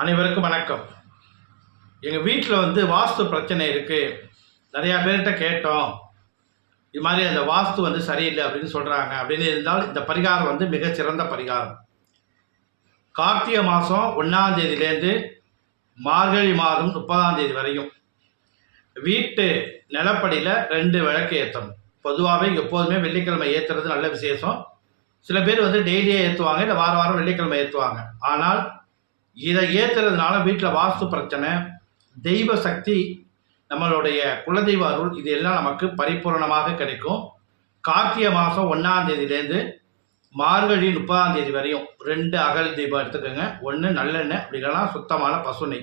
அனைவருக்கும் வணக்கம். எங்கள் வீட்டில் வாஸ்து பிரச்சனை இருக்குது. நிறையா பேர்கிட்ட கேட்டோம். இது மாதிரி அந்த வாஸ்து சரியில்லை அப்படின்னு சொல்கிறாங்க. அப்படின்னு இருந்தால் இந்த பரிகாரம் மிகச்சிறந்த பரிகாரம். கார்த்திகை மாதம் 1ஆம் தேதியிலேருந்து மார்கழி மாதம் 30ஆம் தேதி வரையும் வீட்டு நிலப்படியில் 2 விளக்கு ஏற்றணும். பொதுவாகவே எப்போதுமே வெள்ளிக்கிழமை ஏற்றுறது நல்ல விசேஷம். சில பேர் டெய்லியே ஏற்றுவாங்க, இல்லை வார வாரம் வெள்ளிக்கிழமை ஏற்றுவாங்க. ஆனால் இதை ஏற்றுறதுனால வீட்டில் வாஸ்து பிரச்சனை, தெய்வ சக்தி, நம்மளுடைய குலதெய்வ அருள் இது எல்லாம் நமக்கு பரிபூரணமாக கிடைக்கும். கார்த்திகை மாதம் 1ஆம் தேதியிலேருந்து மார்கழி 30ஆம் தேதி வரையும் 2 அகல் தீபம் எடுத்துக்கோங்க. 1 நல்லெண்ணெய், அப்படி இல்லைனா சுத்தமான பசுனை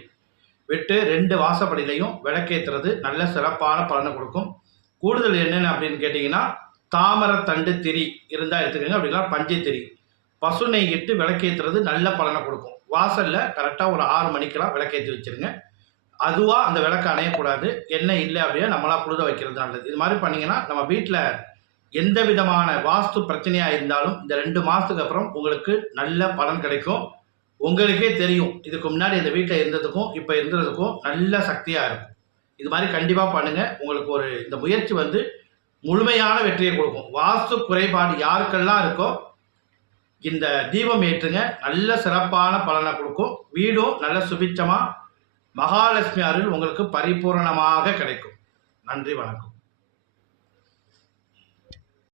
விட்டு 2 வாசப்படியிலையும் விளக்கேற்றுறது நல்ல சிறப்பான பலனை கொடுக்கும். கூடுதல் என்னென்ன அப்படின்னு கேட்டிங்கன்னா, தாமரத்தண்டு திரி இருந்தால் எடுத்துக்கோங்க, அப்படின்னா பஞ்சை திரி, பசுனை இட்டு விளக்கேற்றுறது நல்ல பலனை கொடுக்கும். வாசலில் கரெக்டாக ஒரு 6 மணிக்கெல்லாம் விளக்கேற்றி வச்சுருங்க. அதுவாக அந்த விளக்கு அணையக்கூடாது. எண்ணெய் இல்லை அப்படின்னா நம்மளாக குளிர வைக்கிறது நல்லது. இது மாதிரி பண்ணிங்கன்னா நம்ம வீட்டில் எந்த விதமான வாஸ்து பிரச்சனையாக இருந்தாலும் இந்த 2 மாதத்துக்கு அப்புறம் உங்களுக்கு நல்ல பலன் கிடைக்கும். உங்களுக்கே தெரியும், இதுக்கு முன்னாடி இந்த வீட்டில் இருந்ததுக்கும் இப்போ இருந்ததுக்கும் நல்ல சக்தியாக இருக்கும். இது மாதிரி கண்டிப்பாக பண்ணுங்கள். உங்களுக்கு இந்த முயற்சி முழுமையான வெற்றியை கொடுக்கும். வாஸ்து குறைபாடு யாருக்கெல்லாம் இருக்கோ இந்த தீபம் ஏற்றுங்க, நல்ல சிறப்பான பலனை கொடுக்கும். வீடும் நல்ல சுபிட்சமாக மகாலட்சுமி அருள் உங்களுக்கு பரிபூரணமாக கிடைக்கும். நன்றி, வணக்கம்.